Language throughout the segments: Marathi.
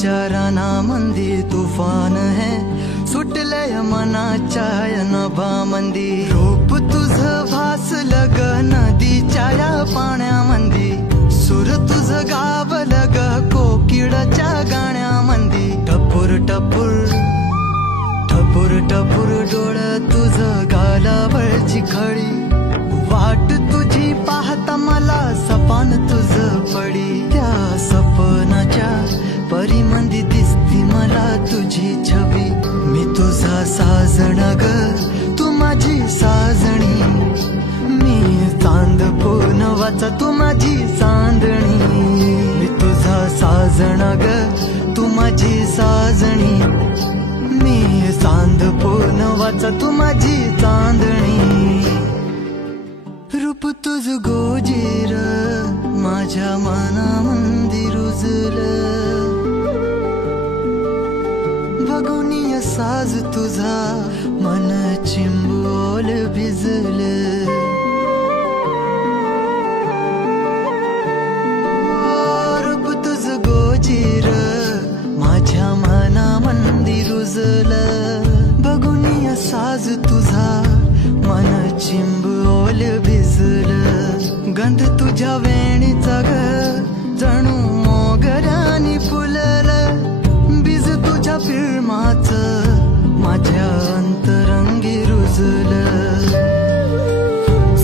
विचाराना मंदी तुफान है सुटले मनाच्या नभा मंदी रूप तुझ भासलं ग नदीच्या या पाण्यामंदी सुर तुझ गावलं ग कोकिळाच्या गाण्यामंदी टपूर टपूर टपूर टपूर डोळं तुझ गालावरची खळी वाट तुझी पाहता मला सपान तुझ पडी त्या सपनाच्या परिमंदी दिसती मला तुझी छबी मी तुझा साजण ग तू माझी साजणी मी चांद पूनवाचा तू माझी चांदणी मी तुझा साजण ग तू माझी साजणी मी चांद पूनवाचा तू माझी चांदणी रूप तुझ गोजीर माझ्या मनामंदी रुजलं बघून साज तुझा मन चिंबोल भिजलं रूप तुझ गोजीर माझ्या मनामंदी रुजलं बघून साज तुझा मन चिंबोल भिजलं गंध तुझ्या वेणीचा ग जणू मोगऱ्यानी फुललं बीज तुझ्या प्रेमाचं माझ्या अंतरंगी रुजलं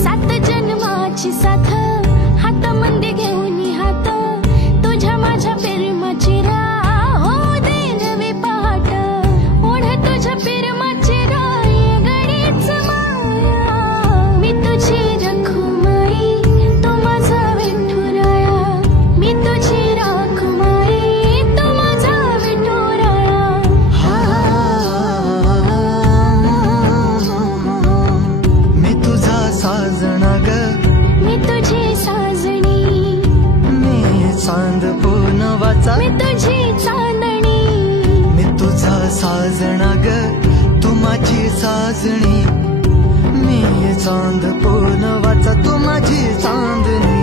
सात जन्माची साथ हातामध्ये घेऊन हात तुझ्या माझ्या प्रेमाची राह हो दे नवी पहाट ओढ तुझ्या प्रेमाची राय गडीच माया मी तुझी रखुमाई तू माझा विठुराया मी तुझी रखुमाई तू माझा विठुराया मी तुझा साजणा ग मी तुझी साजणी मी चांद पूनवाचा मी तुझी चांदणी मी तुझा साजणा ग तू माझी साजणी मी चांद पूनवाचा तू माझी चांदणी